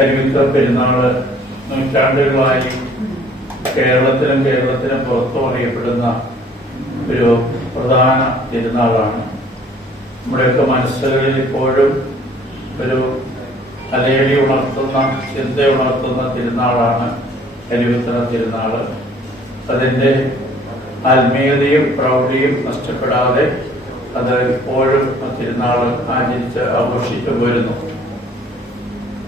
അരുവിത്ത പെരുന്നാള് നൂറ്റാണ്ടുകളായി കേരളത്തിനും പുറത്തും അറിയപ്പെടുന്ന ഒരു പ്രധാന തിരുനാളാണ്. നമ്മുടെയൊക്കെ മനസ്സുകളിൽ ഇപ്പോഴും ഒരു അലയടി ഉണർത്തുന്ന, ചിന്ത ഉണർത്തുന്ന തിരുനാളാണ് അരുവിത്തറ തിരുനാള്. അതിൻ്റെ ആത്മീയതയും പ്രൗഢിയും നഷ്ടപ്പെടാതെ അത് ഇപ്പോഴും തിരുനാള് ആഘോഷിച്ചു പോരുന്നു.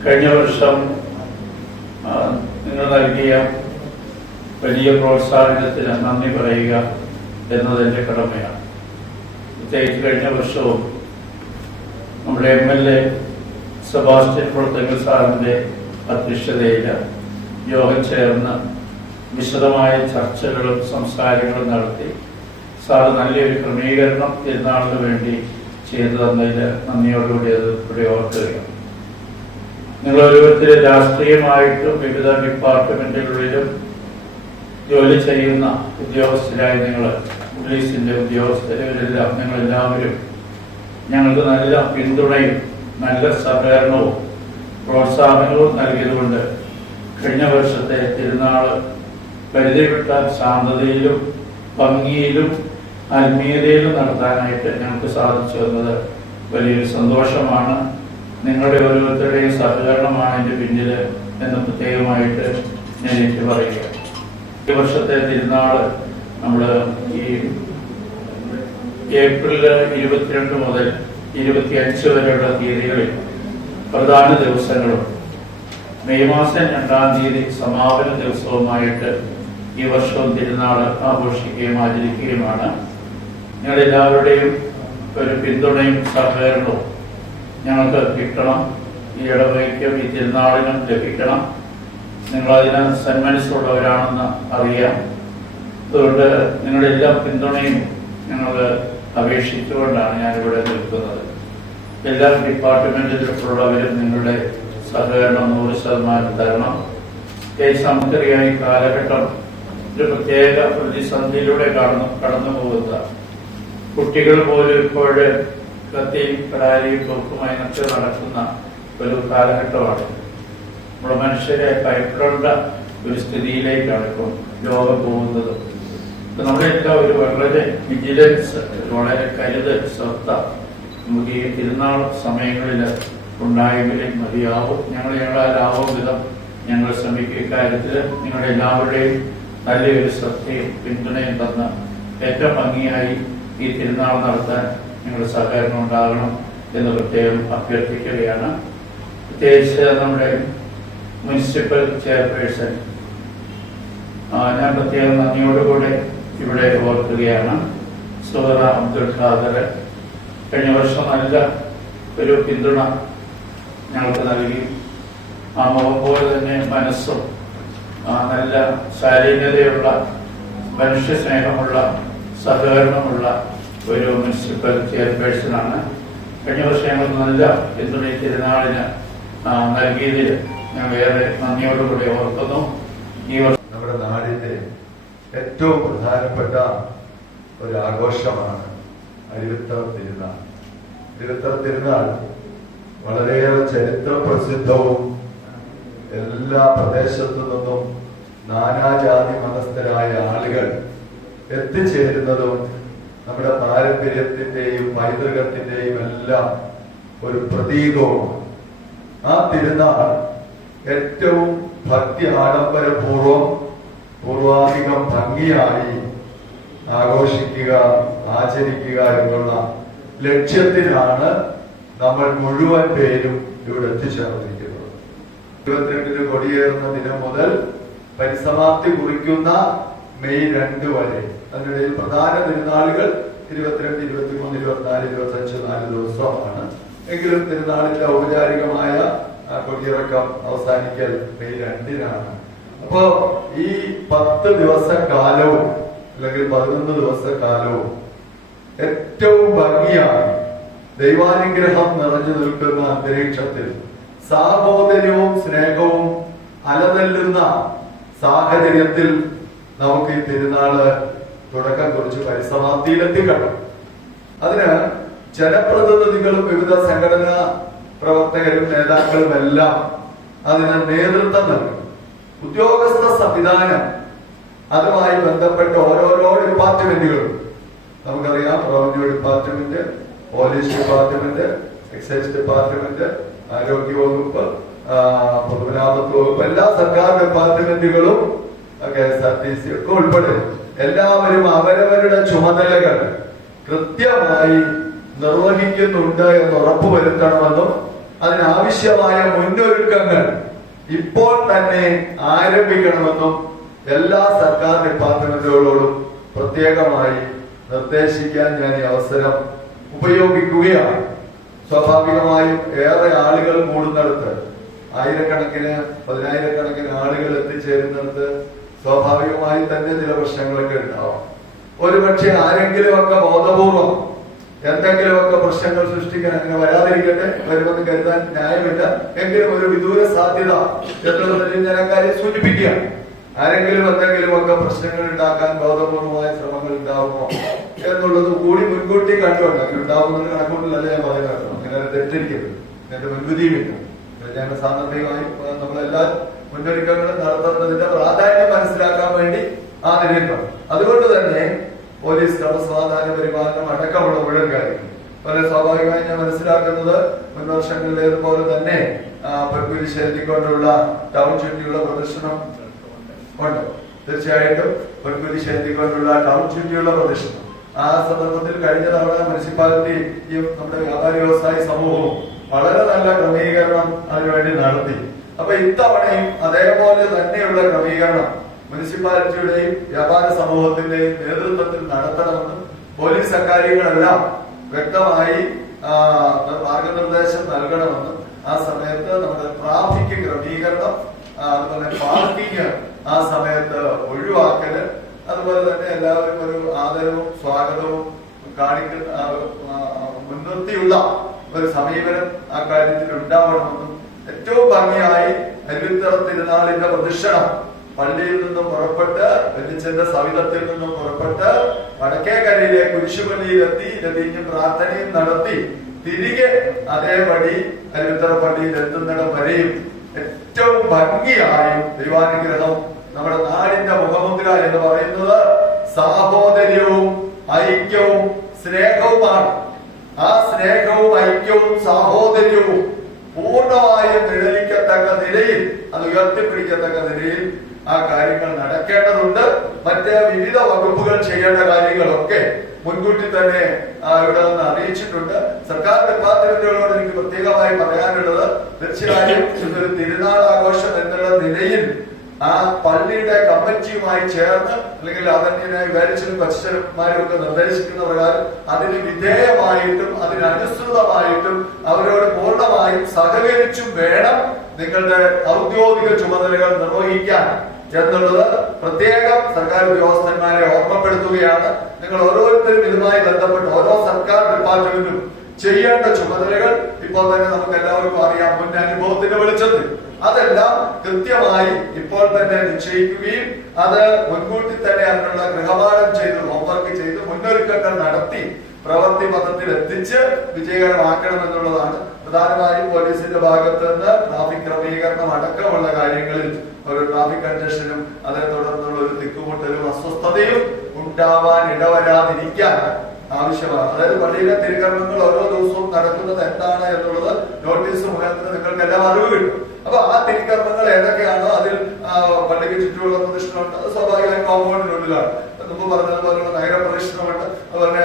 കഴിഞ്ഞ വർഷം നിങ്ങൾ നൽകിയ വലിയ പ്രോത്സാഹനത്തിന് നന്ദി പറയുക എന്നതെന്റെ കടമയാണ്. പ്രത്യേകിച്ച് കഴിഞ്ഞ വർഷവും നമ്മുടെ MLA സെബാസ്റ്റ്യൻ പുറത്തെങ്കിൽ സാറിന്റെ അധ്യക്ഷതയിൽ യോഗം ചേർന്ന് വിശദമായ ചർച്ചകളും സംസാരങ്ങളും നടത്തി സാറ് നല്ലൊരു ക്രമീകരണം തിരുനാളിന് വേണ്ടി ചെയ്തു തന്നതിൽ നന്ദിയോടുകൂടി അത് ഇവിടെ ഓർക്കുകയാണ്. നിങ്ങൾ ഓരോരുത്തരും രാഷ്ട്രീയമായിട്ടും വിവിധ ഡിപ്പാർട്ട്മെന്റുകളിലും ജോലി ചെയ്യുന്ന ഉദ്യോഗസ്ഥരായി നിങ്ങൾ, പോലീസിന്റെ ഉദ്യോഗസ്ഥരെല്ലാം നിങ്ങളെല്ലാവരും ഞങ്ങൾക്ക് നല്ല പിന്തുണയും നല്ല സഹകരണവും പ്രോത്സാഹനവും നൽകിയതുകൊണ്ട് കഴിഞ്ഞ വർഷത്തെ തിരുനാള് പരിധിപ്പെട്ട ശാന്തതയിലും ഭംഗിയിലും ആത്മീയതയിലും നടത്താനായിട്ട് ഞങ്ങൾക്ക് സാധിച്ചു എന്നത് വലിയൊരു സന്തോഷമാണ്. നിങ്ങളുടെ ഓരോരുത്തരുടെയും സഹകരണമാണ് എൻ്റെ പിന്നിൽ എന്ന് പ്രത്യേകമായിട്ട് ഞാൻ എനിക്ക് പറയുക. ഈ വർഷത്തെ തിരുനാള് നമ്മൾ ഈ ഏപ്രിൽ 22 മുതൽ 25 വരെയുള്ള തീയതികളിൽ പ്രധാന ദിവസങ്ങളും മെയ് മാസം 2-ാം തീയതി സമാപന ദിവസവുമായിട്ട് ഈ വർഷവും തിരുനാള് ആഘോഷിക്കുകയും ആചരിക്കുകയുമാണ്. ഞങ്ങളെല്ലാവരുടെയും ഒരു പിന്തുണയും സഹകരണവും ഞങ്ങൾക്ക് കിട്ടണം. ഈ ഇടവകയ്ക്കും ഈ തിരുനാളിനും ലഭിക്കണം. നിങ്ങളതിന് സന്മനസ്സുള്ളവരാണെന്ന് അറിയാം. അതുകൊണ്ട് നിങ്ങളുടെ എല്ലാ പിന്തുണയും ഞങ്ങൾ അപേക്ഷിച്ചുകൊണ്ടാണ് ഞാനിവിടെ നിൽക്കുന്നത്. എല്ലാ ഡിപ്പാർട്ട്മെന്റിലുള്ളവരും നിങ്ങളുടെ സഹകരണം 100% തരണം. നമുക്കറിയാം, ഈ കാലഘട്ടം ഒരു പ്രത്യേക പ്രതിസന്ധിയിലൂടെ കടന്നു പോകുക. കുട്ടികൾ പോലും ഇപ്പോഴ് കത്തിയും കടാലിയും തോക്കുമായി നടക്കുന്ന ഒരു കാലഘട്ടമാണ്. നമ്മുടെ മനുഷ്യരെ ഭയപ്പെടേണ്ട ഒരു സ്ഥിതിയിലേക്കാണ് ഇപ്പോൾ ലോകം പോകുന്നത്. നമ്മളെല്ലാം ഒരു വളരെ വിജിലൻസ്, വളരെ കരുതൽ, ശ്രദ്ധ നമുക്ക് ഈ തിരുനാൾ സമയങ്ങളിൽ ഉണ്ടായെങ്കിലേ മതിയാവും. ഞങ്ങളാലാവും വിധം ഞങ്ങൾ ശ്രമിക്കുക. ഇക്കാര്യത്തിൽ നിങ്ങളുടെ എല്ലാവരുടെയും നല്ലൊരു ശ്രദ്ധയും പിന്തുണയും തന്ന് ഏറ്റവും ഭംഗിയായി ഈ തിരുനാൾ നടത്താൻ നിങ്ങളുടെ സഹകരണം ഉണ്ടാകണം എന്ന് പ്രത്യേകം അഭ്യർത്ഥിക്കുകയാണ്. പ്രത്യേകിച്ച് നമ്മുടെ മുനിസിപ്പൽ ചെയർപേഴ്സൺ ഞാൻ പ്രത്യേകം നന്ദിയോടുകൂടെ ഇവിടെ ഓർക്കുകയാണ്. സുഹറ അബ്ദുൽ ഖാദർ കഴിഞ്ഞ വർഷം നല്ല ഒരു പിന്തുണ ഞങ്ങൾക്ക് നൽകി. ആ മുഖം പോലെ തന്നെ മനസ്സും നല്ല ശാരീരികതയുള്ള, മനുഷ്യ സ്നേഹമുള്ള, സഹകരണമുള്ള ഒരു മുനിസിപ്പൽ ചെയർപേഴ്സണാണ്. കഴിഞ്ഞ വർഷം ഞങ്ങൾക്ക് നല്ല പിന്തുണ തിരുനാളിന് നൽകിയതിൽ ഞാൻ വേറെ നന്ദിയോടുകൂടി ഓർക്കുന്നു. ഈ വർഷം നമ്മുടെ നാടിന്റെ ഏറ്റവും പ്രധാനപ്പെട്ട ഒരു ആഘോഷമാണ് അരുവിത്തറ തിരുനാൾ. അരുവിത്തറ തിരുനാൾ വളരെയേറെ ചരിത്ര പ്രസിദ്ധവും എല്ലാ പ്രദേശത്തു നിന്നും നാനാജാതി മതസ്ഥരായ ആളുകൾ എത്തിച്ചേരുന്നതും നമ്മുടെ പാരമ്പര്യത്തിന്റെയും പൈതൃകത്തിന്റെയും എല്ലാം ഒരു പ്രതീകവുമാണ്. ആ തിരുനാൾ ഏറ്റവും ഭക്തി ആഡംബരപൂർവം പൂർവാധികം ഭംഗിയായി ആഘോഷിക്കുക, ആചരിക്കുക എന്നുള്ള ലക്ഷ്യത്തിനാണ് നമ്മൾ മുഴുവൻ പേരും ഇവിടെ എത്തിച്ചേർന്നിരിക്കുന്നത്. 22 കൊടിയേറുന്ന ദിനം മുതൽ പരിസമാപ്തി കുറിക്കുന്ന മെയ് 2 വരെ. അതിനിടയിൽ പ്രധാന തിരുനാളുകൾ 22, 23, 24, 25 4 ദിവസമാണ്. എങ്കിലും തിരുനാളിന്റെ ഔപചാരികമായ കൊടിയിറക്കം അവസാനിക്കൽ മെയ് 2-നാണ്. അപ്പോ ഈ 10 ദിവസക്കാലവും അല്ലെങ്കിൽ 11 ദിവസക്കാലവും ഏറ്റവും ഭംഗിയായി ദൈവാനുഗ്രഹം നിറഞ്ഞു നിൽക്കുന്ന അന്തരീക്ഷത്തിൽ സാഹോദര്യവും സ്നേഹവും അലതല്ലുന്ന സാഹചര്യത്തിൽ നമുക്ക് ഈ തിരുനാള് തുടക്കം കുറിച്ച് പരിസമാപ്തിയിലെത്തിക്കണം. അതിന് ജനപ്രതിനിധികളും വിവിധ സംഘടനാ പ്രവർത്തകരും നേതാക്കളും എല്ലാം അതിന് നേതൃത്വം നൽകും. ഉദ്യോഗസ്ഥ സംവിധാനം അതുമായി ബന്ധപ്പെട്ട ഓരോരോ ഡിപ്പാർട്ട്മെന്റുകളും നമുക്കറിയാം. Revenue department, police department, excise department, ആരോഗ്യ വകുപ്പ്, പൊതുമരാമത്ത് വകുപ്പ്, എല്ലാ സർക്കാർ ഡിപ്പാർട്ട്മെന്റുകളും KSRTC ഒക്കെ ഉൾപ്പെടെ എല്ലാവരും അവരവരുടെ ചുമതലകൾ കൃത്യമായി നിർവഹിക്കുന്നുണ്ട് എന്ന് ഉറപ്പുവരുത്തണമെന്നും അതിനാവശ്യമായ മുന്നൊരുക്കങ്ങൾ ഇപ്പോൾ തന്നെ ആരംഭിക്കണമെന്നും എല്ലാ സർക്കാർ ഡിപ്പാർട്ട്മെന്റുകളോടും പ്രത്യേകമായി നിർദ്ദേശിക്കാൻ ഞാൻ ഈ അവസരം ഉപയോഗിക്കുകയാണ്. സ്വാഭാവികമായും ഏറെ ആളുകൾ കൂടുന്നിടത്ത്, ആയിരക്കണക്കിന് പതിനായിരക്കണക്കിന് ആളുകൾ എത്തിച്ചേരുന്നിടത്ത് സ്വാഭാവികമായി തന്നെ ചില പ്രശ്നങ്ങളൊക്കെ ഉണ്ടാവാം. ഒരുപക്ഷെ ആരെങ്കിലുമൊക്കെ ബോധപൂർവം എന്തെങ്കിലുമൊക്കെ പ്രശ്നങ്ങൾ സൃഷ്ടിക്കാൻ, അങ്ങനെ വരാതിരിക്കട്ടെ, വരുമെന്ന് കരുതാൻ ന്യായമില്ല, എങ്കിലും ഒരു വിദൂര സാധ്യത എന്നുള്ളതിൽ ഞാൻ അക്കാര്യം സൂചിപ്പിക്കുകയാണ്. ആരെങ്കിലും എന്തെങ്കിലുമൊക്കെ പ്രശ്നങ്ങൾ ഉണ്ടാക്കാൻ ബോധപൂർവമായ ശ്രമങ്ങൾ ഉണ്ടാവുമോ എന്നുള്ളത് കൂടി മുൻകൂട്ടി കണ്ടുകൊണ്ട്, അങ്ങനെ ഉണ്ടാവുന്നത് കണക്കൂട്ടിലല്ല ഞാൻ പറയുന്നത്. അങ്ങനെ തെറ്റിരിക്കരുത്, എന്റെ മുൻവിധിയുമില്ല. ഞാൻ സാന്ദർഭികമായി നമ്മളെല്ലാ മുന്നൊരുക്കങ്ങളും നടത്തുന്നതിന്റെ പ്രാധാന്യം മനസ്സിലാക്കാൻ വേണ്ടി ആ നിലയിലാണ്. അതുകൊണ്ട് തന്നെ പോലീസ് ക്രമസമാധാന പരിപാലനം അടക്കമുള്ള മുഴുവൻ കാര്യങ്ങൾ വളരെ സ്വാഭാവികമായി ഞാൻ മനസ്സിലാക്കുന്നത് മുൻവർഷങ്ങളിലേതുപോലെ തന്നെ പൊൻകുരിശ് എഴുതിക്കൊണ്ടുള്ള ടൗൺ ചുറ്റിയുള്ള പ്രദർശനം ഉണ്ട്. തീർച്ചയായിട്ടും പൊൻകുരിശ് എഴുതിക്കൊണ്ടുള്ള ടൗൺ ചുറ്റിയുള്ള പ്രദർശനം ആ സന്ദർഭത്തിൽ കഴിഞ്ഞ തവണ മുനിസിപ്പാലിറ്റിയും നമ്മുടെ വ്യാപാരി വ്യവസായ സമൂഹവും വളരെ നല്ല ക്രമീകരണം അതിനുവേണ്ടി നടത്തി. അപ്പൊ ഇത്തവണയും അതേപോലെ തന്നെയുള്ള ക്രമീകരണം മുനിസിപ്പാലിറ്റിയുടെയും വ്യാപാര സമൂഹത്തിന്റെയും നേതൃത്വത്തിൽ നടത്തണമെന്നും പോലീസ് അക്കാര്യങ്ങളെല്ലാം വ്യക്തമായി മാർഗനിർദ്ദേശം നൽകണമെന്നും ആ സമയത്ത് നമ്മുടെ ട്രാഫിക് ക്രമീകരണം, അതുപോലെ പാർക്കിംഗ് ആ സമയത്ത് ഒഴിവാക്കല്, അതുപോലെ തന്നെ എല്ലാവരും ഒരു ആദരവും സ്വാഗതവും കാണിക്കുന്ന മുൻനിർത്തിയുള്ള ഒരു സമീപനം ആ കാര്യത്തിൽ ഉണ്ടാവണമെന്നും ഏറ്റവും ഭംഗിയായി അരുവിത്തറ തിരുനാളിന്റെ പ്രദക്ഷിണം പള്ളിയിൽ നിന്നും പുറപ്പെട്ട് വെല്ലിച്ചന്റെ സവിധത്തിൽ നിന്നും പുറപ്പെട്ട് വടക്കേക്കരയിലെ കുരിശുപള്ളിയിലെത്തി രതിഞ്ഞ് പ്രാർത്ഥനയും നടത്തി തിരികെ അതേപടി അരുവിത്തറ പള്ളിയിൽ എത്തുന്നിടം വരെയും ഏറ്റവും ഭംഗിയായും ദൈവാനുഗ്രഹം നമ്മുടെ നാടിന്റെ മുഖമുദ്ര എന്ന് പറയുന്നത് സാഹോദര്യവും ഐക്യവും സ്നേഹവുമാണ്. ആ സ്നേഹവും ഐക്യവും സാഹോദര്യവും പൂർണ്ണമായും നിഴലിക്കത്തക്ക നിലയിൽ, അത് ഉയർത്തിപ്പിടിക്കത്തക്ക നിലയിൽ ആ കാര്യങ്ങൾ നടക്കേണ്ടതുണ്ട്. മറ്റ് വിവിധ വകുപ്പുകൾ ചെയ്യേണ്ട കാര്യങ്ങളൊക്കെ മുൻകൂട്ടി തന്നെ ഇവിടെ നിന്ന് അറിയിച്ചിട്ടുണ്ട്. സർക്കാർ ഡിപ്പാർട്ട്മെന്റുകളോട് എനിക്ക് പ്രത്യേകമായി പറയാനുള്ളത്, തീർച്ചയായും ഇതൊരു തിരുനാൾ ആഘോഷം എന്നുള്ള നിലയിൽ ആ പള്ളിയുടെ കമ്മിറ്റിയുമായി ചേർന്ന്, അല്ലെങ്കിൽ അതന്യനായി വിചാരിച്ചതും അച്ഛന്മാരും ഒക്കെ നിർദ്ദേശിക്കുന്ന പ്രകാരം അതിന് വിധേയമായിട്ടും അതിനനുസൃതമായിട്ടും അവരോട് പൂർണ്ണമായും സഹകരിച്ചും വേണം നിങ്ങളുടെ ഔദ്യോഗിക ചുമതലകൾ നിർവഹിക്കാൻ എന്നുള്ളത് പ്രത്യേകം സർക്കാർ ഉദ്യോഗസ്ഥന്മാരെ ഓർമ്മപ്പെടുത്തുകയാണ്. നിങ്ങൾ ഓരോരുത്തരും ഇതുമായി ബന്ധപ്പെട്ട് ഓരോ സർക്കാർ ഡിപ്പാർട്ട്മെന്റും ചെയ്യേണ്ട ചുമതലകൾ ഇപ്പോൾ തന്നെ നമുക്ക് എല്ലാവർക്കും അറിയാം. മുൻ അനുഭവത്തിന്റെ വെളിച്ചത്തിൽ അതെല്ലാം കൃത്യമായി ഇപ്പോൾ തന്നെ നിശ്ചയിക്കുകയും അത് മുൻകൂട്ടി തന്നെ അതിനുള്ള ഗൃഹപാഠം ചെയ്ത് ഹോംവർക്ക് ചെയ്ത് മുന്നൊരുക്കങ്ങൾ നടത്തി പ്രവൃത്തി പഥത്തിൽ എത്തിച്ച് വിജയകരമാക്കണം എന്നുള്ളതാണ്. പ്രധാനമായും പോലീസിന്റെ ഭാഗത്ത് നിന്ന് ട്രാഫിക് ക്രമീകരണം അടക്കമുള്ള കാര്യങ്ങളിൽ ഒരു ട്രാഫിക് കൺജഷനും അതിനെ തുടർന്നുള്ള ഒരു തിക്കുമുട്ടലും അസ്വസ്ഥതയും ഉണ്ടാവാൻ ഇടവരാതിരിക്കാൻ ആവശ്യമാണ്. അതായത് പള്ളിയിലെ തിരുക്കർമ്മങ്ങൾ ഓരോ ദിവസവും നടക്കുന്നത് എന്താണ് എന്നുള്ളത് നോട്ടീസ് മുഖേന നിങ്ങൾക്ക് എല്ലാം അറിവ് കിട്ടും. അപ്പൊ ആ തിരുക്കർമ്മങ്ങൾ ഏതൊക്കെയാണോ അതിൽ പള്ളിക്ക് ചുറ്റുമുള്ള പ്രദക്ഷിണമുണ്ട്, അത് സ്വാഭാവികമായി കോമ്പൗണ്ടിനുള്ളിലാണ്. മുമ്പ് പറഞ്ഞതുപോലുള്ള നഗരപ്രദക്ഷിണമുണ്ട്, അതുപോലെ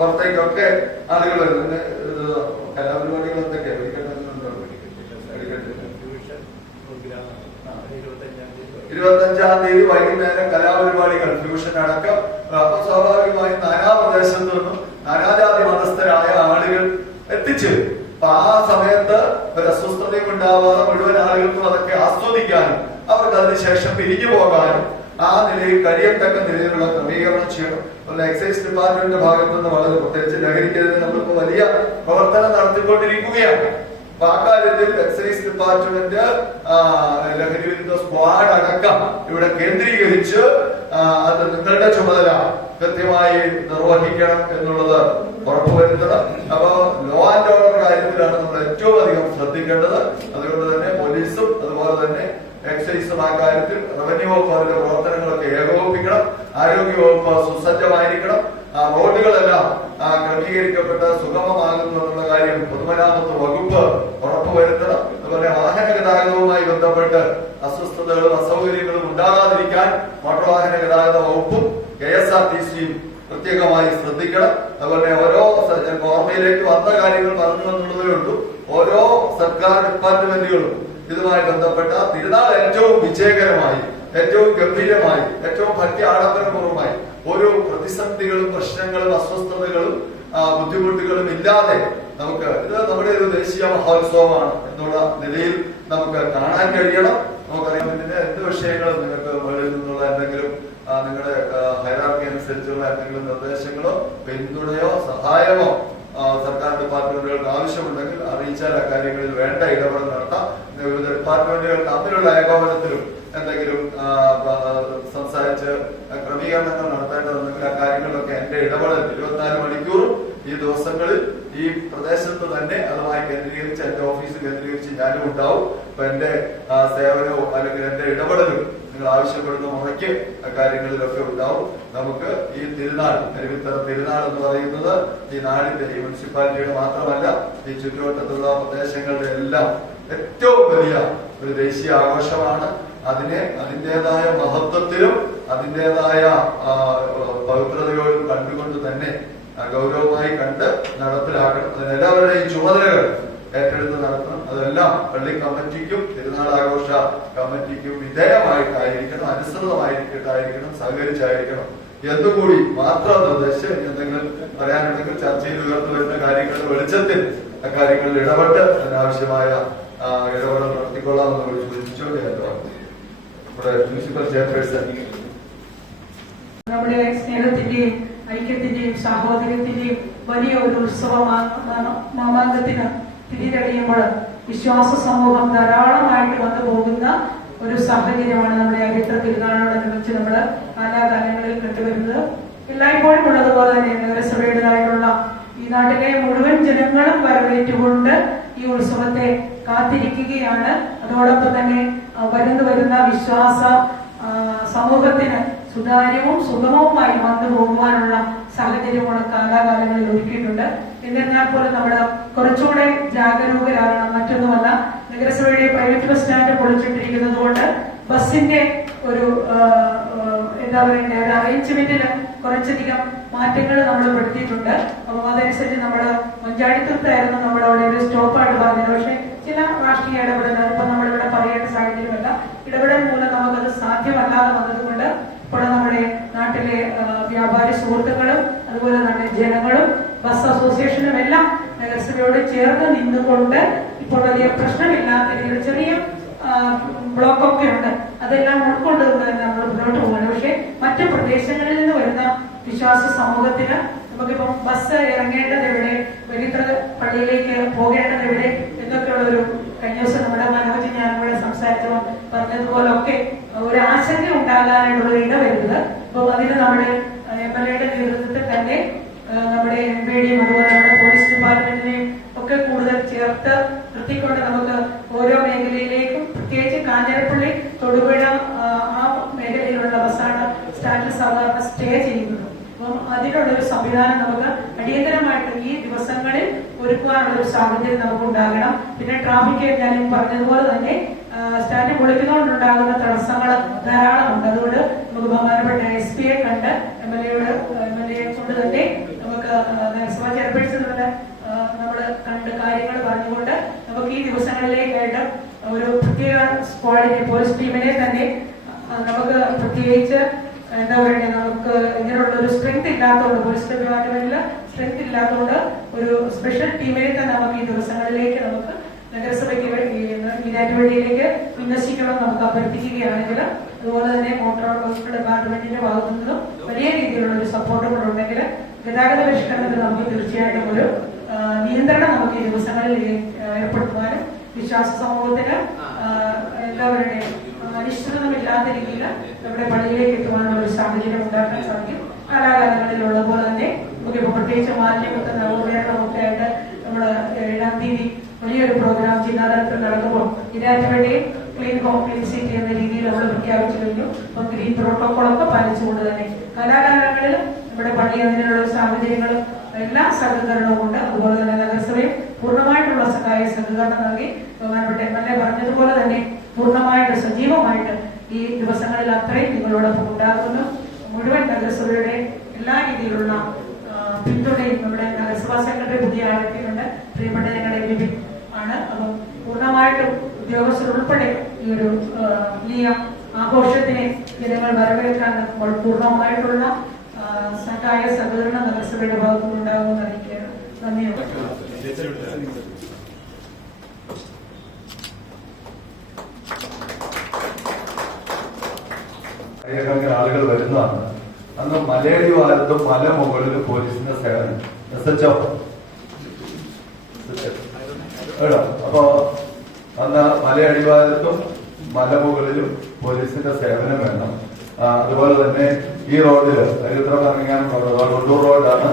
പുറത്തേക്കൊക്കെ ആളുകൾ വരുന്നത്. കലാപരിപാടികൾ എന്തൊക്കെയാണ്? 25-ാം തീയതി വൈകുന്നേരം കലാപരിപാടികൾ, ഫ്യൂഷൻ അടക്കം. അപ്പൊ സ്വാഭാവികമായും നാനാപ്രദേശത്തു നിന്നും നാനാജാതി മതസ്ഥരായ ആളുകൾ എത്തിച്ചേരും. അപ്പൊ ആ സമയത്ത് ഒരു അസ്വസ്ഥതയും ഉണ്ടാവാതെ മുഴുവൻ ആളുകൾക്കും അതൊക്കെ ആസ്വദിക്കാനും അവർക്ക് അതിനുശേഷം പിരിഞ്ഞു പോകാനും ആ നിലയിൽ കഴിയത്തക്ക നിലയിലുള്ള ക്രമീകരണം ചെയ്യണം. അതുപോലെ എക്സൈസ് ഡിപ്പാർട്ട്മെന്റിന്റെ ഭാഗത്തു നിന്ന് വളരെ പ്രത്യേകിച്ച് ലഹരിക്കെതിരെ നമ്മളിപ്പോ വലിയ പ്രവർത്തനം നടത്തിക്കൊണ്ടിരിക്കുകയാണ്. അപ്പൊ ആ കാര്യത്തിൽ എക്സൈസ് ഡിപ്പാർട്ട്മെന്റ് ലഹരി വിരുദ്ധ സ്ക്വാഡ് അടക്കം ഇവിടെ കേന്ദ്രീകരിച്ച് അത് നിങ്ങളുടെ ചുമതല കൃത്യമായി നിർവഹിക്കണം എന്നുള്ളത് ഉറപ്പുവരുത്തണം. അപ്പൊ ലോ ആൻഡ് ഓർഡർ കാര്യത്തിലാണ് നമ്മൾ ഏറ്റവും അധികം ശ്രദ്ധിക്കേണ്ടത്. അതുകൊണ്ട് തന്നെ പോലീസും ബന്ധപ്പെട്ട് സുഗമമാകുന്നു എന്നുള്ള കാര്യം പൊതുമരാമത്ത് വകുപ്പ് ഉറപ്പുവരുത്തണം. അതുപോലെ വാഹന ഗതാഗതവുമായി ബന്ധപ്പെട്ട് അസ്വസ്ഥതകളും അസൗകര്യങ്ങളും ഉണ്ടാകാതിരിക്കാൻ മോട്ടോർ വാഹന ഗതാഗത വകുപ്പും KSRTCയും പ്രത്യേകമായി ശ്രദ്ധിക്കണം. അതുപോലെ ഓരോ ഓർമ്മയിലേക്ക് വന്ന കാര്യങ്ങൾ പറഞ്ഞു എന്നുള്ളതേ ഉള്ളൂ. ഓരോ സർക്കാർ ഡിപ്പാർട്ട്മെന്റുകളും ഇതുമായി ബന്ധപ്പെട്ട തിരുനാൾ ഏറ്റവും വിജയകരമായി, ഏറ്റവും ഗംഭീരമായി, ഏറ്റവും ഭക്തി ആഡംബരപൂർവ്വമായി ഒരു പ്രതിസന്ധികളും പ്രശ്നങ്ങളും അസ്വസ്ഥതകളും ബുദ്ധിമുട്ടുകളും ഇല്ലാതെ നമുക്ക് ഇത് നമ്മുടെ ഒരു ദേശീയ മഹോത്സവമാണ് എന്നുള്ള നിലയിൽ നമുക്ക് കാണാൻ കഴിയണം. നമുക്കറിയാം ഇതിന്റെ എന്ത് വിഷയങ്ങളും നിങ്ങൾക്ക് മുകളിൽ നിന്നുള്ള എന്തെങ്കിലും നിങ്ങളുടെ ഹൈറാർക്കി അനുസരിച്ചുള്ള എന്തെങ്കിലും നിർദ്ദേശങ്ങളോ പിന്തുണയോ സഹായമോ സർക്കാർ ഡിപ്പാർട്ട്മെന്റുകൾക്ക് ആവശ്യമുണ്ടെങ്കിൽ അറിയിച്ചാൽ അക്കാര്യങ്ങളിൽ വേണ്ട ഇടപെടൽ നടത്താം. വിവിധ ഡിപ്പാർട്ട്മെന്റുകൾ തമ്മിലുള്ള ഏകോപനത്തിലും എന്തെങ്കിലും സംസാരിച്ച് ക്രമീകരണങ്ങൾ നടത്തേണ്ടതുണ്ടെങ്കിൽ അക്കാര്യങ്ങളിലൊക്കെ എന്റെ ഇടപെടൽ 24 മണിക്കൂറും ഈ ദിവസങ്ങളിൽ ഈ പ്രദേശത്ത് തന്നെ അതുമായി കേന്ദ്രീകരിച്ച് എന്റെ ഓഫീസ് കേന്ദ്രീകരിച്ച് ഞാനും ഉണ്ടാവും. അപ്പൊ എന്റെ സേവനവും അല്ലെങ്കിൽ എന്റെ ഇടപെടലും നിങ്ങൾ ആവശ്യപ്പെടുന്ന മുറയ്ക്ക് അക്കാര്യങ്ങളിലൊക്കെ ഉണ്ടാവും. നമുക്ക് ഈ തിരുനാൾ അരുവിത്തറ തിരുനാൾ എന്ന് പറയുന്നത് ഈ നാടിന്റെ ഈ മുനിസിപ്പാലിറ്റിയുടെ മാത്രമല്ല ഈ ചുറ്റുവട്ടത്തുള്ള പ്രദേശങ്ങളുടെ എല്ലാം ഏറ്റവും വലിയ ഒരു ദേശീയ ആഘോഷമാണ്. അതിനെ അതിൻ്റെതായ മഹത്വത്തിലും അതിൻ്റെതായ പവിത്രതയോടും കണ്ടുകൊണ്ട് തന്നെ ഗൗരവമായി കണ്ട് നടപ്പിലാക്കണം. അതിനെല്ലാവരുടെയും ചുമതലകൾ ഏറ്റെടുത്ത് നടത്തണം. അതെല്ലാം പള്ളി കമ്മിറ്റിക്കും തിരുനാളാഘോഷ കമ്മിറ്റിക്കും വിധേയമായിട്ടായിരിക്കണം, അനുസൃതമായിട്ടായിരിക്കണം, സഹകരിച്ചായിരിക്കണം എന്നുകൂടി മാത്രം നിർദ്ദേശിച്ച് എന്തെങ്കിലും പറയാനുണ്ടെങ്കിൽ ചർച്ചയിൽ ഉയർന്നു വരുന്ന കാര്യങ്ങളുടെ വെളിച്ചത്തിൽ അക്കാര്യങ്ങളിൽ ഇടപെട്ട് അതിനാവശ്യമായ ഇടപെടൽ നടത്തിക്കൊള്ളാമെന്ന് സൂചിപ്പിച്ചുകൊണ്ട് നമ്മുടെ മുനിസിപ്പൽ ചെയർപേഴ്സൺ നമ്മുടെ സ്നേഹത്തിന്റെയും ഐക്യത്തിന്റെയും സാഹോദര്യത്തിന്റെയും വലിയ ഒരു മാമാങ്കത്തിന് തിരിതെളിയുമ്പോൾ വിശ്വാസ സമൂഹം ധാരാളമായിട്ട് വന്നു പോകുന്ന ഒരു സാഹചര്യമാണ് നമ്മുടെ അരിത്ര തിരുനാളിനോടനുബന്ധിച്ച് നമ്മൾ കാലാകാലങ്ങളിൽ കണ്ടുവരുന്നത്. എല്ലായ്പ്പോഴും ഉള്ളതുപോലെ തന്നെ നഗരസഭയുടേതായിട്ടുള്ള ഈ നാട്ടിലെ മുഴുവൻ ജനങ്ങളും വരവേറ്റുകൊണ്ട് ഈ ഉത്സവത്തെ കാത്തിരിക്കുകയാണ്. അതോടൊപ്പം തന്നെ വരുന്ന വിശ്വാസ സമൂഹത്തിന് സുതാര്യവും സുഗമവുമായി വന്നു പോകുവാനുള്ള സാഹചര്യങ്ങൾ കാലാകാലങ്ങളിൽ ഒരുക്കിയിട്ടുണ്ട്. എന്നിരുന്നാൽ പോലും നമ്മൾ കുറച്ചുകൂടെ ജാഗരൂകരാകണം. മറ്റൊന്നുമല്ല, നഗരസഭയുടെ പ്രൈവറ്റ് ബസ് സ്റ്റാൻഡ് പൊളിച്ചിട്ടിരിക്കുന്നത് കൊണ്ട് ബസിന്റെ ഒരു എന്താ പറയണ്ടേ ഒരു അറേഞ്ച്മെന്റിന് കുറച്ചധികം മാറ്റങ്ങൾ നമ്മൾ പെടുത്തിയിട്ടുണ്ട്. അപ്പൊ അതനുസരിച്ച് നമ്മൾ മഞ്ചാടിത്തത്തായിരുന്നു നമ്മൾ അവിടെ ഒരു സ്റ്റോപ്പായിട്ട് പറഞ്ഞത്. പക്ഷെ ചില രാഷ്ട്രീയ ഇടപെടലുകൾ ഇപ്പൊ നമ്മളിവിടെ പറയേണ്ട സാഹചര്യമല്ല, ഇടപെടൽ മൂലം നമുക്കത് സാധ്യമല്ലാതെ വന്നതുകൊണ്ട് ഇപ്പോൾ നമ്മുടെ നാട്ടിലെ വ്യാപാരി സുഹൃത്തുക്കളും അതുപോലെ തന്നെ ജനങ്ങളും ബസ് അസോസിയേഷനും എല്ലാം നഗരസഭയോട് ചേർന്ന് നിന്നുകൊണ്ട് ഇപ്പോൾ വലിയ പ്രശ്നമില്ലാത്ത രീതിയിൽ ചെറിയ ബ്ലോക്കൊക്കെ ഉണ്ട്, അതെല്ലാം ഉൾക്കൊണ്ടുകൊണ്ട് തന്നെ നമ്മൾ മുന്നോട്ട് പോകണം. പക്ഷെ മറ്റു പ്രദേശങ്ങളിൽ നിന്ന് വരുന്ന വിശ്വാസ സമൂഹത്തിന് നമുക്കിപ്പം ബസ് ഇറങ്ങേണ്ടത് എവിടെ, വലിയ പള്ളിയിലേക്ക് പോകേണ്ടത് എവിടെ എന്നൊക്കെയുള്ള ഒരു കഴിഞ്ഞ ദിവസം നമ്മുടെ മനോജ് ഞാനും കൂടെ സംസാരിച്ചപ്പോൾ പറഞ്ഞതുപോലൊക്കെ ഒരു ആശങ്ക ഉണ്ടാകാനായിട്ടുള്ള ഇടവരുന്നത്. അപ്പോൾ അതിന് നമ്മുടെ MLA-യുടെ നേതൃത്വത്തിൽ തന്നെ നമ്മുടെ MPയുടെയും അതുപോലെ നമ്മുടെ പോലീസ് ഡിപ്പാർട്ട്മെന്റിനെയും ഒക്കെ കൂടുതൽ ചേർത്ത് നിർത്തിക്കൊണ്ട് നമുക്ക് ഓരോ മേഖലയിലേക്കും, പ്രത്യേകിച്ച് കാഞ്ഞിരപ്പള്ളി തൊടുപുഴ ആ മേഖലയിലുള്ള ബസ്സാണ് സ്റ്റാൻഡിൽ സാധാരണ സ്റ്റേ ചെയ്യുന്നത്. അപ്പം അതിനുള്ളൊരു സംവിധാനം നമുക്ക് അടിയന്തരമായിട്ട് ഈ ദിവസങ്ങളിൽ ഒരുക്കുവാനുള്ള ഒരു സാഹചര്യം നമുക്ക് ഉണ്ടാകണം. പിന്നെ ട്രാഫിക് ഞാൻ പറഞ്ഞതുപോലെ തന്നെ സ്റ്റാൻഡ് പൊളിക്കുന്നതുകൊണ്ടുണ്ടാകുന്ന തടസ്സങ്ങൾ ധാരാളമുണ്ട്. അതുകൊണ്ട് നമുക്ക് ബഹുമാനപ്പെട്ട SP-യെ കണ്ട് MLA-യെ കൊണ്ട് തന്നെ നമുക്ക് നഗരസഭാ ചെയർപേഴ്സണുടെ നമ്മൾ കണ്ട് കാര്യങ്ങൾ പറഞ്ഞുകൊണ്ട് നമുക്ക് ഈ ദിവസങ്ങളിലേക്കായിട്ട് ഒരു പ്രത്യേക സ്ക്വാഡിനെ, പോലീസ് ടീമിനെ തന്നെ നമുക്ക് പ്രത്യേകിച്ച് എന്താ പറയുക, നമുക്ക് ഇങ്ങനെയുള്ള ഒരു സ്ട്രെങ്ത് ഇല്ലാത്തതുകൊണ്ട്, പോലീസ് ഡിപ്പാർട്ട്മെന്റിൽ സ്ട്രെങ്ത് ഇല്ലാത്തതുകൊണ്ട് ഒരു സ്പെഷ്യൽ ടീമിനെ തന്നെ നമുക്ക് ഈ ദിവസങ്ങളിലേക്ക് നമുക്ക് നഗരസഭയ്ക്ക് ഈരാറ്റുപള്ളിയിലേക്ക് വിന്യസിക്കണം നമുക്ക് അഭ്യർത്ഥിക്കുകയാണെങ്കിൽ, അതുപോലെ തന്നെ മോട്ടോർ വെഹിക്കിൾ ഡിപ്പാർട്ട്മെന്റിന്റെ ഭാഗത്തു നിന്നും വലിയ രീതിയിലുള്ള ഒരു സപ്പോർട്ടുകൾ ഉണ്ടെങ്കിൽ ഗതാഗത പരിഷ്കരണത്തിന് നമുക്ക് തീർച്ചയായിട്ടും ഒരു നിയന്ത്രണം നമുക്ക് ഈ ദിവസങ്ങളിൽ ഏർപ്പെടുത്തുവാനും വിശ്വാസ സമൂഹത്തിന് എന്താ പറയുക അനിശ്ചിതമില്ലാത്ത രീതിയിൽ നമ്മുടെ പള്ളിയിലേക്ക് എത്തുവാനുള്ള ഒരു സാഹചര്യം ഉണ്ടാക്കാൻ സാധിക്കും. കാലാകാലങ്ങളിലുള്ള പോലെ തന്നെ നമുക്കിപ്പോൾ പ്രത്യേകിച്ച് മാലിന്യമുക്ത നവോത്ഥാനമൊക്കെ ആയിട്ട് നമ്മൾ 7-ാം തീയതി വലിയൊരു പ്രോഗ്രാം ജില്ലാതലത്തിൽ നടക്കുമ്പോൾ ഈരാറ്റുപള്ളിയും ക്ലീൻ ഹോം ക്ലീൻ സിറ്റി എന്ന രീതിയിൽ നമ്മൾ പ്രഖ്യാപിച്ചു കഴിഞ്ഞു. അപ്പം ഗ്രീൻ പ്രോട്ടോകോളൊക്കെ പാലിച്ചുകൊണ്ട് തന്നെ കാലാകാലങ്ങളിൽ നമ്മുടെ പള്ളി അതിനുള്ള സാഹചര്യങ്ങളും എല്ലാ സഹകരണവും ഉണ്ട്. അതുപോലെ തന്നെ നഗരസഭയും പൂർണ്ണമായിട്ടുള്ള സഹായ സഹകരണം നൽകി ബഹുമാനപ്പെട്ട MLA പറഞ്ഞതുപോലെ തന്നെ പൂർണ്ണമായിട്ട് സജീവമായിട്ട് ഈ ദിവസങ്ങളിൽ അത്രയും നിങ്ങളോടൊപ്പം ഉണ്ടാകുന്നു. മുഴുവൻ നഗരസഭയുടെ എല്ലാ രീതിയിലുള്ള പിന്തുണയും നമ്മുടെ നഗരസഭാ സെക്രട്ടറി പുതിയ ആളെത്തിയിട്ടുണ്ട്, പ്രിയപ്പെട്ട ഞങ്ങളുടെ വിപിൻ ആണ്. അപ്പം പൂർണ്ണമായിട്ടും ഉദ്യോഗസ്ഥർ ഉൾപ്പെടെ ഈ ഒരു വലിയ ആഘോഷത്തിനെ ജനങ്ങൾ വരവേൽക്കാൻ പൂർണ്ണമായിട്ടുള്ള സഹായ സഹകരണം നഗരസഭയുടെ ഭാഗത്തുനിന്ന് ഉണ്ടാകുമെന്ന് അറിയിക്കുകയാണ്. നന്ദിയുണ്ട്. ആയിരക്കണക്കിന് ആളുകൾ വരുന്നതാണ്. അന്ന് മലയടിവാരത്തും മലമുകളിലും പോലീസിന്റെ സേവനം SHO അപ്പോ അന്ന് മലയടിവാരത്തും മലമുകളിലും പോലീസിന്റെ സേവനം വേണം. അതുപോലെ തന്നെ ഈ റോഡില് ചരിത്ര പറഞ്ഞാൽ കൊണ്ടൂർ റോഡാണ്,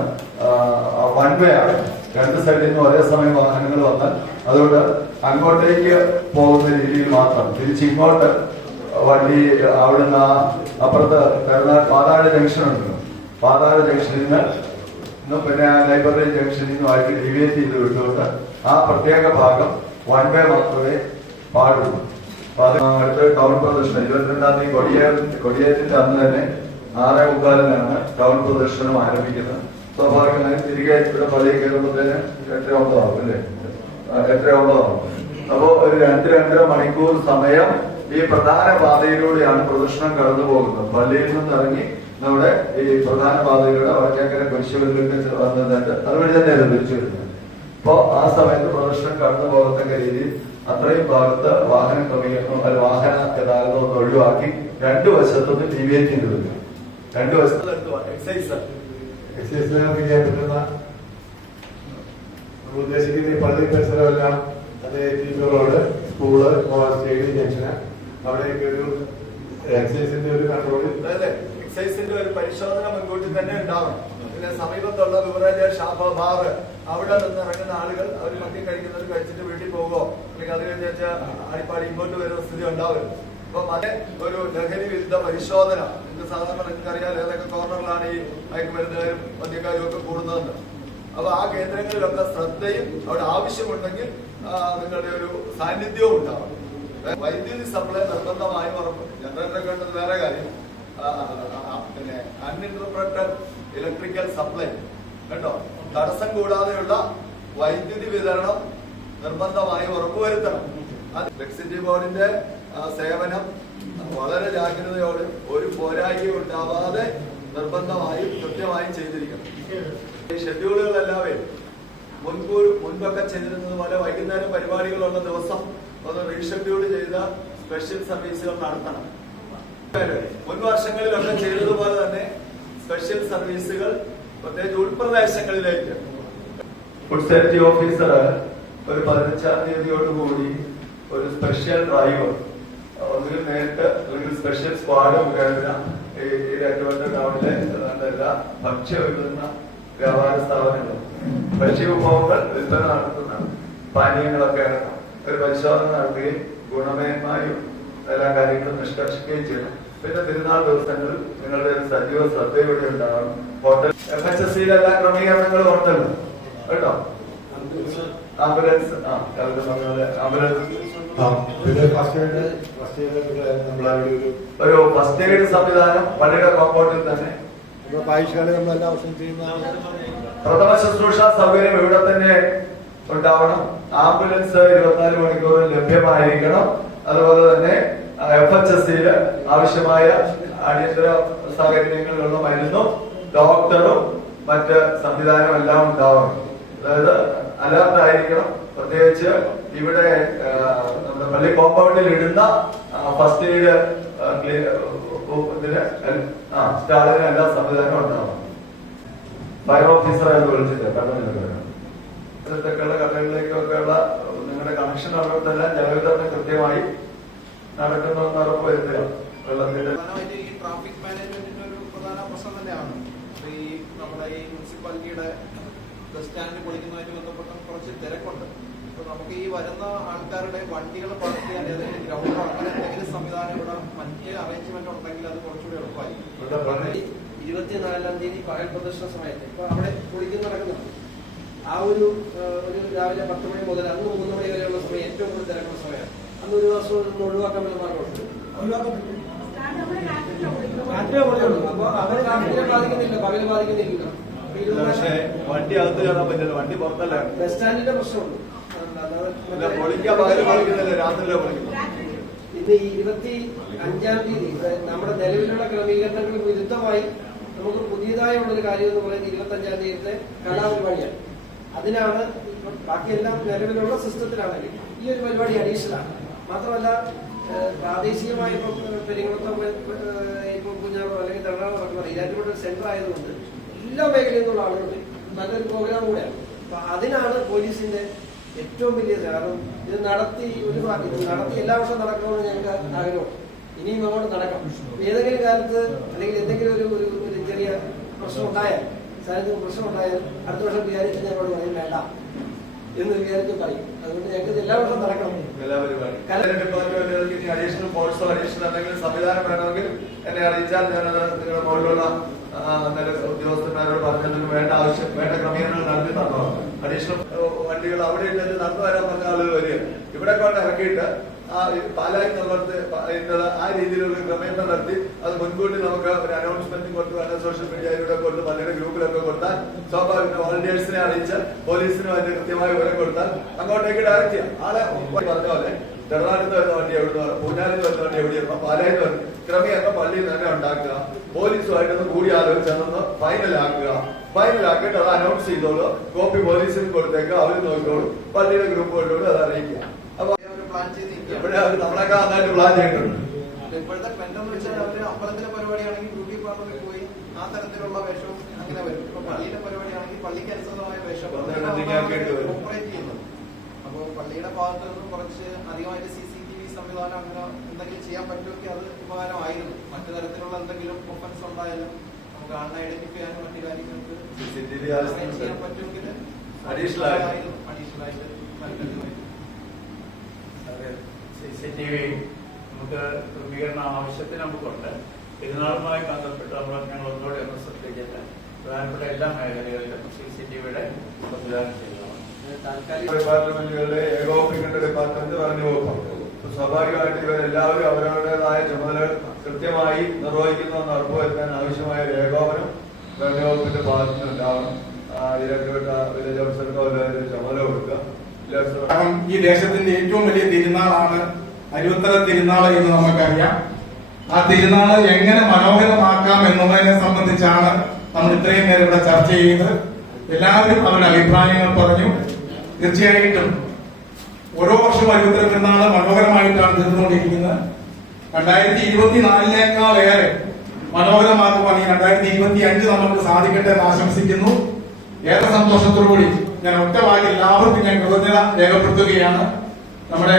വൺ വേ ആണ്. രണ്ട് സൈഡിൽ നിന്ന് ഒരേ സമയം വാഹനങ്ങൾ വന്നാൽ അതുകൊണ്ട് അങ്ങോട്ടേക്ക് പോകുന്ന രീതിയിൽ മാത്രം തിരിച്ച് ഇങ്ങോട്ട് വണ്ടി അവിടുന്ന് അപ്പുറത്ത് പാതാഴ ജംഗ്ഷൻ ഉണ്ടല്ലോ, പാതാഴ ജംഗ്ഷനിൽ നിന്ന് പിന്നെ ലൈബ്രറി ജംഗ്ഷനിൽ നിന്നുമായിട്ട് ഡിവൈഡ് ചെയ്ത് വിട്ടുകൊണ്ട് ആ പ്രത്യേക ഭാഗം വൺ വേ മാത്രമേ പാടുള്ളൂ. അപ്പൊ അത് അടുത്ത ടൗൺ പ്രദർശനം 22-ാം തീയതി കൊടിയേറ്റിന്റെ അന്ന് തന്നെ 6:45-നാണ് ടൗൺ പ്രദർശനം ആരംഭിക്കുന്നത്. സ്വാഭാവികമായും തിരികെ ഇവിടെ പള്ളിയിൽ കയറുമ്പോഴത്തേന് 8:09 ആവും അല്ലേ, 8:09 ആവും. അപ്പോ ഒരു 2-2.5 മണിക്കൂർ സമയം ഈ പ്രധാന പാതയിലൂടെയാണ് പ്രദർശനം കടന്നു പോകുന്നത്. പള്ളിയിൽ നിന്ന് ഇറങ്ങി നമ്മുടെ ഈ പ്രധാന പാതയിലൂടെ വടക്കേക്കര കുരിശുകളിലേക്ക് വന്നിട്ട് അതുവഴി തന്നെയാണ് തിരിച്ചു വരുന്നത്. അപ്പോ ആ സമയത്ത് പ്രദർശനം കടന്നു പോകത്തക്ക രീതിയിൽ അത്രയും ഭാഗത്ത് വാഹന ക്രമീകരണം അല്ല വാഹന ഗതാഗതം ഒന്ന് ഒഴിവാക്കി രണ്ടു വശത്തൊന്ന് ഡിവൈഡ് ചെയ്ത് വരിക. രണ്ടു വശത്ത് എക്സൈസിന് പറ്റുന്ന ഉദ്ദേശിക്കുന്ന ഈ പള്ളി പരിസരമെല്ലാം അത് റോഡ്, സ്കൂള്, സ്റ്റേഡിയം ജംഗ്ഷന് അവിടെയൊക്കെ ഒരു എക്സൈസിന്റെ ഒരു കൺട്രോൾ, എക്സൈസിന്റെ ഒരു പരിശോധന മുൻകൂട്ടി തന്നെ ഉണ്ടാവണം. പിന്നെ സമീപത്തുള്ള ബിവറേജ് ഷാപ്പ്, ബാറ് അവിടെ നിന്ന് ഇറങ്ങുന്ന ആളുകൾ അവർ മദ്യം കഴിക്കുന്നത് കഴിച്ചിട്ട് വീട്ടിൽ പോകുമോ അല്ലെങ്കിൽ അത് കഴിഞ്ഞ ആടിപ്പാടി ഇങ്ങോട്ട് വരുന്ന സ്ഥിതി ഉണ്ടാവരുത്. അപ്പൊ അതേ ഒരു ലഹരി വിരുദ്ധ പരിശോധന സാധാരണ നിങ്ങൾക്കറിയാം ഏതൊക്കെ കോർണറിലാണ് ഈ മയക്കുമരുന്നുകാരും മദ്യക്കാരും ഒക്കെ കൂടുന്നതെന്ന്. അപ്പൊ ആ കേന്ദ്രങ്ങളിലൊക്കെ ശ്രദ്ധയും അവിടെ ആവശ്യമുണ്ടെങ്കിൽ നിങ്ങളുടെ ഒരു സാന്നിധ്യവും ഉണ്ടാവും. വൈദ്യുതി സപ്ലൈ നിർബന്ധമായും ഉറപ്പ്. ജനറേറ്റർ കണ്ടത് വേറെ കാര്യം, പിന്നെ അൺഇന്റർപ്രറ്റഡ് ഇലക്ട്രിക്കൽ സപ്ലൈ കേട്ടോ, തടസ്സം കൂടാതെയുള്ള വൈദ്യുതി വിതരണം നിർബന്ധമായി ഉറപ്പുവരുത്തണം. അത് ഇലക്ട്രിസിറ്റി ബോർഡിന്റെ സേവനം വളരെ ജാഗ്രതയോടെ ഒരു പോരായ്മയും ഉണ്ടാവാതെ നിർബന്ധമായും കൃത്യമായും ചെയ്തിരിക്കണം. ഈ ഷെഡ്യൂളുകളെല്ലാവേ മുൻപൊക്കെ ചെയ്തിരുന്നത് പോലെ വൈകുന്നേരം പരിപാടികളുള്ള ദിവസം ഒന്ന് റീഷെഡ്യൂൾ ചെയ്ത സ്പെഷ്യൽ സർവീസുകൾ നടത്തണം. മുൻ വർഷങ്ങളിലൊക്കെ ചെയ്തതുപോലെ തന്നെ സ്പെഷ്യൽ സർവീസുകൾ പ്രത്യേകിച്ച് ഉൾപ്രദേശങ്ങളിലേക്ക്. ഫുഡ് സേഫ്റ്റി ഓഫീസർ ഒരു 15-ാം തീയതിയോടുകൂടി ഒരു സ്പെഷ്യൽ ഡ്രൈവർ ഒന്നുകിൽ നേരിട്ട് അല്ലെങ്കിൽ സ്പെഷ്യൽ സ്ക്വാഡ് മുഖേന ഈ രണ്ടുപേരുടെ ടൗണിലെ എല്ലാ ഭക്ഷ്യ വിൽക്കുന്ന വ്യാപാര സ്ഥാപനങ്ങളും ഭക്ഷ്യ വിഭവങ്ങൾ വിൽപ്പന നടത്തുന്ന പാനീയങ്ങളൊക്കെ ഒരു പരിശോധന നടത്തുകയും ഗുണമേന്മയും എല്ലാ കാര്യങ്ങളും നിഷ്കർഷിക്കുകയും ചെയ്യണം. പിന്നെ തിരുനാൾ ദിവസങ്ങളിൽ നിങ്ങളുടെ ഒരു സജീവ ശ്രദ്ധയോടെ ഉണ്ടാകണം. ഹോട്ടൽ FHSCയിൽ എല്ലാ ക്രമീകരണങ്ങളും ഉണ്ടല്ലോ കേട്ടോ. ആംബുലൻസ് ആംബുലൻസ് ഒരു ഫസ്റ്റ് എയ്ഡ് സംവിധാനം പള്ളിയുടെ കോമ്പൗണ്ടിൽ തന്നെ. പ്രഥമ ശുശ്രൂഷ സൗകര്യം ഇവിടെ തന്നെ ഉണ്ടാവണം. ആംബുലൻസ് 24 മണിക്കൂറിൽ ലഭ്യമായിരിക്കണം. അതുപോലെ തന്നെ FHSCയിൽ ആവശ്യമായ അടിയന്തര സാഹചര്യങ്ങളിലുള്ള മരുന്നും ഡോക്ടറും മറ്റ് സംവിധാനം എല്ലാം ഉണ്ടാവണം. അതായത് അലർട്ട് ആയിരിക്കണം. പ്രത്യേകിച്ച് ഇവിടെ നമ്മുടെ പള്ളി കോമ്പൗണ്ടിൽ ഇടുന്ന ഫസ്റ്റ് എയ്ഡ് സ്റ്റാളിന് എല്ലാ സംവിധാനവും ഉണ്ടാവണം. ഫയർ ഓഫീസറെ എന്ന് വിളിച്ചിട്ട് കടകളിലൊക്കെയുള്ള കടകളിലേക്കൊക്കെയുള്ള നിങ്ങളുടെ കണക്ഷൻ അവിടെല്ലാം ജലവിതരണം കൃത്യമായി നടക്കുന്നുവെന്ന് ഉറപ്പ് വരുത്തുക. വെള്ളത്തിന്റെ ട്രാഫിക് മാനേജ്മെന്റിന്റെ ഒരു പ്രധാന പ്രശ്നം തന്നെയാണ് ഈ നമ്മുടെ ഈ മുനിസിപ്പാലിറ്റിയുടെ ബസ് സ്റ്റാൻഡ് പൊളിക്കുന്നതുമായിട്ട് ബന്ധപ്പെട്ട കുറച്ച് തിരക്കുണ്ട്. അപ്പൊ നമുക്ക് ഈ വരുന്ന ആൾക്കാരുടെ വണ്ടികൾ പാർക്ക് ചെയ്യാൻ ഏതെങ്കിലും ഗ്രൗണ്ടോ അങ്ങനെ എന്തെങ്കിലും സംവിധാനം ഇവിടെ മറ്റ് അറേഞ്ച്മെന്റ് ഉണ്ടെങ്കിൽ അത് കുറച്ചുകൂടി എളുപ്പമായിരിക്കും. 24-ാം തീയതി പകൽ പ്രദർശന സമയത്ത് ഇപ്പൊ അവിടെ പൊളിക്കുന്ന നടക്കുന്നുണ്ട്. ആ ഒരു രാവിലെ 10 മണി മുതൽ അന്ന് 3 മണി വരെയുള്ള സമയം ഏറ്റവും കൂടുതൽ തിരക്കുള്ള സമയമാണ്. അന്ന് ഒരു ദിവസം ഒന്ന് ഒഴിവാക്കാൻ പറ്റുന്ന മാർഗമുണ്ട്. അപ്പൊ അവർ രാത്രിയെ ബാധിക്കുന്നില്ല, പകല് ബാധിക്കുന്നില്ല. പക്ഷേ വണ്ടി അകത്ത് കയറാൻ പറ്റില്ല, വണ്ടി പുറത്തല്ല. ബസ് സ്റ്റാൻഡിന്റെ പ്രശ്നമുണ്ട്. പൊളിക്കാൻ പകല് പൊളിക്കുന്നില്ല, രാത്രിയിലെ പൊളിക്കുന്നു. ഇന്ന് 25-ാം തീയതി നമ്മുടെ നിലവിലുള്ള ക്രമീകരണങ്ങൾക്ക് വിരുദ്ധമായി നമുക്ക് പുതിയതായുള്ളൊരു കാര്യം എന്ന് പറയുന്നത് 25-ാം തീയതിത്തെ കലാപരിപാടിയാണ്. അതിനാണ് ബാക്കിയെല്ലാം നിലവിലുള്ള സിസ്റ്റത്തിലാണെങ്കിൽ ഈ ഒരു പരിപാടി അഡീഷണൽ ആണ്. മാത്രമല്ല പ്രാദേശികമായി ഇപ്പം പെരിങ്ങോട്ടം ഇപ്പം കുഞ്ഞാറോ അല്ലെങ്കിൽ തമിഴ്നാട് നടക്കുന്നത് ഇരാറ്റുപേട്ട സെന്റർ ആയതുകൊണ്ട് എല്ലാ മേഖലയിൽ നിന്നുള്ള ആളുകൾ നല്ലൊരു പ്രോഗ്രാം കൂടെയാണ്. അപ്പൊ അതിനാണ് പോലീസിന്റെ ഏറ്റവും വലിയ കാരണം. ഇത് നടത്തി എല്ലാ വർഷവും നടക്കണമെന്ന് ഞങ്ങൾക്ക് ആഗ്രഹം. ഇനിയും അങ്ങോട്ട് നടക്കാം. ഏതെങ്കിലും കാലത്ത് അല്ലെങ്കിൽ എന്തെങ്കിലും ഒരു ചെറിയ പ്രശ്നം ഉണ്ടായാൽ, സാഹചര്യം പ്രശ്നം ഉണ്ടായാൽ അടുത്ത വർഷം വിചാരിച്ച് ഞങ്ങളോട് പറയും വേണ്ട എന്ന് വിചാരിച്ച് പറയും. അതുകൊണ്ട് ഞങ്ങൾക്ക് എല്ലാ വർഷവും നടക്കണം. അഡീഷണൽ ഫോഴ്സോ അഡീഷണൽ എന്തെങ്കിലും സംവിധാനം വേണമെങ്കിൽ എന്നെ അറിയിച്ചാൽ ഞാനത് നിങ്ങളുടെ മുകളിലുള്ള ഉദ്യോഗസ്ഥന്മാരോട് പറഞ്ഞതിന് വേണ്ട ക്രമീകരണങ്ങൾ നടത്തി തന്നോളാം. അഡീഷണൽ വണ്ടികൾ അവിടെ ഇട്ടിട്ട് നടന്നു വരാൻ പറഞ്ഞ ആളുകൾ വരിക ഇവിടെ കൊണ്ട് ഇറക്കിയിട്ട് പാലായി നിലനിർത്തി ആ രീതിയിലുള്ള ക്രമീകരണം നടത്തി അത് മുൻകൂട്ടി നമുക്ക് ഒരു അനൗൺസ്മെന്റ് കൊടുത്ത് സോഷ്യൽ മീഡിയയിലൂടെ കൊടുത്ത് പലരുടെ ഗ്രൂപ്പിലൊക്കെ കൊടുത്താൽ സ്വാഭാവിക വോളണ്ടിയേഴ്സിനെ അറിയിച്ച് പോലീസിനും അതിന്റെ കൃത്യമായ വിവരം കൊടുത്താൽ അങ്ങോട്ടേക്ക് ഡയറക്റ്റ് ചെയ്യാം. ആളെ പറഞ്ഞ പോലെ ചെറുനാട്ടിൽ വരുന്ന വണ്ടി എവിടെ, പൂഞ്ഞാലിൽ വരുന്ന വണ്ടി എവിടെയാണോ, പാലായിൽ വരുന്ന ക്രമീകരണം പള്ളിയിൽ തന്നെ ഉണ്ടാക്കുക. പോലീസുമായിട്ടൊന്ന് കൂടി ആലോചിച്ചതൊന്ന് ഫൈനലാക്കിയിട്ട് അത് അനൗൺസ് ചെയ്തോളൂ. കോപ്പി പോലീസിന് കൊടുത്തേക്ക് അവർ നോക്കിക്കോളൂ. പള്ളിയുടെ ഗ്രൂപ്പുകളിലൂടെ അത് അറിയിക്കുക. അപ്പൊ എവിടെ അവർ നമ്മളൊക്കെ നന്നായിട്ട് പ്ലാൻ ചെയ്തിട്ടുണ്ട്. ഇപ്പോഴത്തെ ട്രെൻഡ് എന്ന് വെച്ചാൽ അവര് അമ്പലത്തിലെ പരിപാടിയാണെങ്കിൽ ബ്യൂട്ടി പാർലറിൽ പോയി ആ തരത്തിലുള്ള വേഷവും അങ്ങനെ വരും. ഇപ്പൊ പള്ളിയിലെ പരിപാടിയാണെങ്കിൽ പള്ളിക്ക് അനുസൃതമായ വേഷം ഓപ്പറേറ്റ് ചെയ്യുന്നത്. അപ്പോൾ പള്ളിയുടെ ഭാഗത്ത് നിന്ന് കുറച്ച് അധികമായിട്ട് CCTV സംവിധാനം അങ്ങനെ എന്തെങ്കിലും ചെയ്യാൻ പറ്റുമെങ്കിൽ അത് ഉപകാരമായിരുന്നു. മറ്റു തരത്തിലുള്ള എന്തെങ്കിലും ഒഫൻസ് ഉണ്ടായാലും നമുക്ക് ആളിനെ ഐഡന്റിഫൈ ചെയ്യാനും മറ്റു കാര്യങ്ങൾക്ക് ചെയ്യാൻ പറ്റുമെങ്കിൽ അഡീഷണൽ ആയിട്ട് CCTV നമുക്ക് ക്രമീകരണ ആവശ്യത്തിന് നമുക്കുണ്ട്. പെരുന്നാളുമായി ബന്ധപ്പെട്ട് ഞങ്ങൾ ഒന്നുകൂടെ ഒന്ന് ശ്രദ്ധിച്ചിട്ട് പ്രധാനപ്പെട്ട എല്ലാ മേഖലകളിലും CCTVയുടെ സംവിധാനം ചെയ്യുന്നതാണ്. ഡിപ്പാർട്ട്മെന്റുകളുടെ ഏകോപിപ്പിക്കേണ്ട ഡിപ്പാർട്ട്മെന്റ് പറഞ്ഞു പോകും. സ്വാഭാവികമായിട്ട് ഇവരെല്ലാവരും അവരവരുടേതായ ചുമതലകൾ കൃത്യമായി നിർവഹിക്കുന്നുവെന്ന് ഉറപ്പുവരുത്താൻ ആവശ്യമായ ഒരു ഏകോപനം റവന്യൂ വകുപ്പിന്റെ ഭാഗത്തു നിന്നുണ്ടാവണം. ഇരട്ടപ്പെട്ട വില്ലേജ് ഓഫീസർക്ക് അവരുടെ ചുമതല കൊടുക്കുക. കാരണം ഈ ദേശത്തിന്റെ ഏറ്റവും വലിയ തിരുനാളാണ് അരുവത്തറ തിരുനാൾ എന്ന് നമുക്കറിയാം. ആ തിരുനാൾ എങ്ങനെ മനോഹരമാക്കാം എന്നുള്ളതിനെ സംബന്ധിച്ചാണ് നമ്മൾ ഇത്രയും നേരം ഇവിടെ ചർച്ച ചെയ്ത് എല്ലാവരും അവരുടെ അഭിപ്രായങ്ങൾ പറഞ്ഞു. തീർച്ചയായിട്ടും ഓരോ വർഷവും അരുവത്തറ തിരുനാൾ മനോഹരമായിട്ടാണ് തീർന്നുകൊണ്ടിരിക്കുന്നത്. 2024 ഏറെ മനോഹരമാക്കുവാൻ ഈ 2025 നമുക്ക് സാധിക്കട്ടെ എന്ന് ആശംസിക്കുന്നു. ഏറെ സന്തോഷത്തോടുകൂടി ഞാൻ ഒറ്റ വാക്കിൽ എല്ലാവർക്കും ഞാൻ കൃതജ്ഞത രേഖപ്പെടുത്തുകയാണ്. നമ്മുടെ